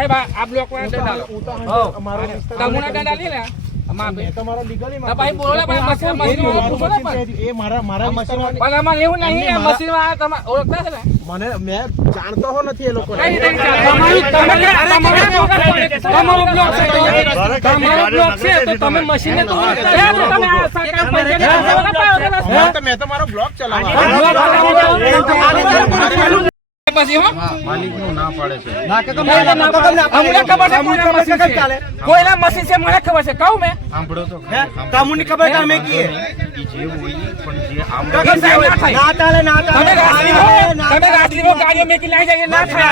સાહેબ આ બ્લોક વાળા દંડ આલો અમારો તમુના દંડ આલી ને મેં તમારો લીગલી માં ભાઈ બોલો ને ભાઈ મશીન પૂછો ને એ મારા મશીન પણ આમાં એવું નહીં મશીન વાળા તમે ઓળખતા છે ને મને મેં જાણતો હો નથી એ લોકો તમારો બ્લોક છે તો તમે મશીન તો મેં તો મારો બ્લોક ચલાવવાનો પછી હો માલિક નું ના પાડે છે અમને ખબર છે કોઈના મશીન છે મને ખબર છે કહું મેં સાંભળો તો તમને ખબર છે અમે કીએ જે હોય પણ જે ના ચાલે તમે રાત્રિનો ગાડીઓ મેકી લઈ જાય ના થાય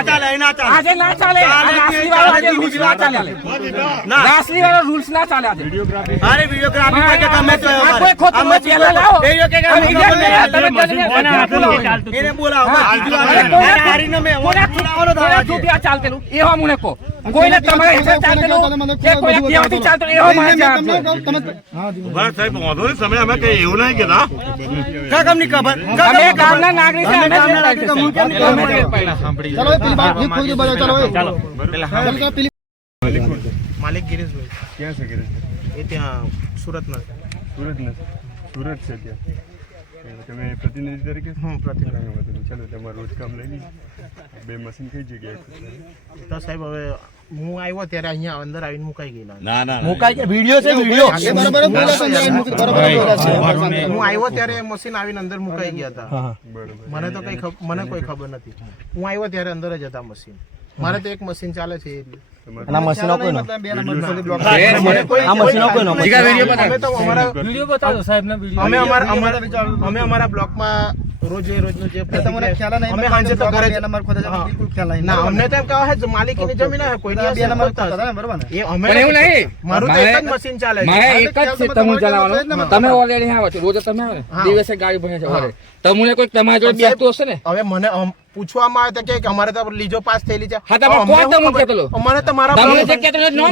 આજે ના ચાલે રાત્રિ વાળો રૂલ્સ ના ચાલે રાત્રિ વાળો રૂલ્સ ના ચાલે આજે અરે વિડિયોગ્રાફી માટે તમે તો કોઈ ખોટું મત પેલા લાવો એને બોલાવો હારીને મે બોલાવવાનો કોના ચૂપિયા ચાલતેલું એવો મને કહો કોઈને તમારે હિસાબ ચાલતેલું કે કોઈ કેવાથી ચાલતું એવો મને જવાબ દો બસ સાહેબ વાંધો નહીં તમે અમે કઈ એવું નહીં કેતા કા કમ ની ખબર અમે ગામના નાગરિક છે અમે સાંભળી ચલો પેલી બાત લીક ખોઈ દો ચાલો માલિક ગિરીશભાઈ ક્યાં છે ગિરીશ એ ત્યાં સુરતમાં સુરત છે ત્યાં તમે પ્રતિનિધિ તરીકે પ્રતિનિધિ ચાલો તમારું રોજ કામ લઈ લઈએ બે મશીન કઈ જગ્યાએ તો સાહેબ હવે હું આવ્યો ત્યારે અહીંયા અંદર આવીને મુકાઈ ગયેલા મુકાઈ કે વિડિયો છે વિડિયો હું આવ્યો ત્યારે મશીન આવીને અંદર મુકાઈ ગયા હતા મને તો મને કોઈ ખબર નથી હું આવ્યો ત્યારે અંદર જ હતા મશીન મારે તો એક મશીન ચાલે છે એટલે ના મશીનો કોઈ નો આ મશીનો કોઈ નો વિડિયો બતાવો સાહેબ ને વિડિયો અમે અમારા બ્લોકમાં રોજનું જે તમને ખ્યાલ નહીં અમે હાંજે તો ઘરે બે નંબર ખોદા છે બિલકુલ ખ્યાલ નહીં ના અમને તો એમ કહે છે માલિકીની જમીન હે કોઈની બે નંબર ખોદા છે બરાબર ને એ અમે એવું નહીં મારું તો એક જ મશીન ચાલે છે મારે એક જ છે તમે ચલાવવાનો તમે ઓલરેડી આવો છો રોજ તમે આવે ને દિવસે ગાડી ભણે છે ઓલરેડી તમને કોઈ તમારી જોડે બેસતું હશે ને હવે મને પૂછવામાં આવે તો કે અમારે તો લીજો પાસ થયેલી છે હા તમે કોણ તમને કહેતલો અમારે તો મારા તમને જે કહેતો નો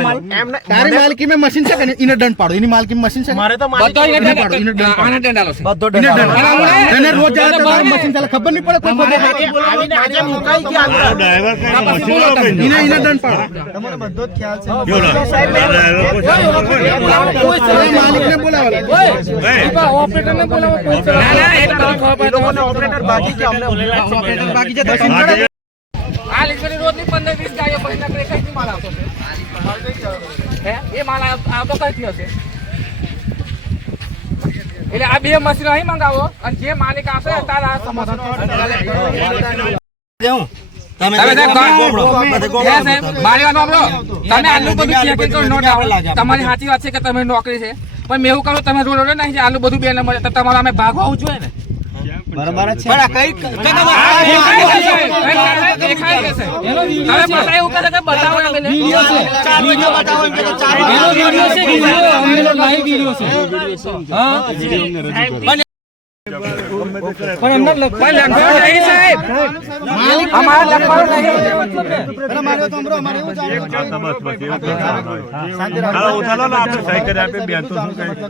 માલ એમને તારી માલકી મે મશીન છે કે એને દંડ પાડો એની માલકી મશીન છે મારે તો બધો એને આના દંડાલો છે બધો દંડ એને રોજ જાય તો મશીન ચાલે ખબર નહીં પડે કોઈ આવીને આજે મુકાઈ ગયા ડ્રાઈવર કઈ મશીન એને દંડ પાડો તમને બધો જ ખ્યાલ છે માલિકને બોલાવો ઓપરેટરને બોલાવો કોઈ ના ના એ તો ખબર લોકોને ઓપરેટર બાકી છે અમને ઓપરેટર બાકી છે આ લીટરની રોજની 15-20 ગાડીઓ ભરીને કઈથી માલ આવતો છે હે એ માલ આવતો કઈથી હશે એટલે આ બે મશીનો અહીં મંગાવો અને જે માલિક આવશે તારા સમાધાન તમારી સાચી વાત છે કે તમે નોકરી છે પણ મેં એવું કહું તમે રોડ નહીં આલુ બધું બે નંબર તમારે અમે ભાગવા આવું જોઈએ ને બરાબર છે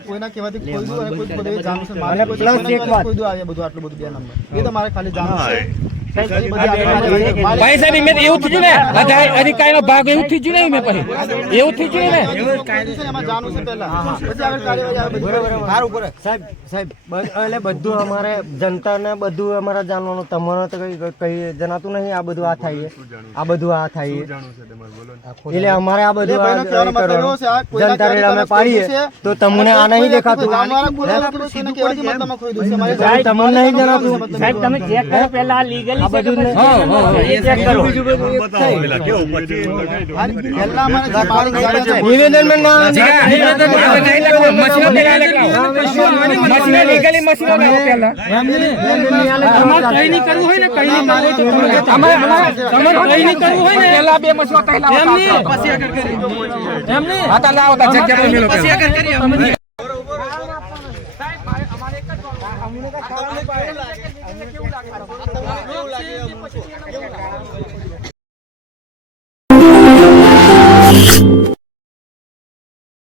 કોઈના કહેવાથી કોઈ આટલું બધું બે નંબર એ તો મારે ખાલી જાણવું છે ભાઈ સાહેબ મેં એવું થયું ને અધિકારી નો ભાગ એવું થઈ ગયું ને મેં પછી એવું થઈ ગયું ને એમાં જાણવું છે પહેલા પછી આગળ કાર્યવાહી સારું કરે સાહેબ એટલે બધું અમારે જનતાને બધું અમારે જાણવાનું તમારે તો કઈ જણાતું નહીં આ બધું આ થાય એટલે અમારે આ બધું જનતા રેડ અમે પાડીએ તો તમને આ નહીં દેખાતું તમને નહીં જણાતું સાહેબ તમે ચેક કરો પહેલા લીગલી આ બધું પછી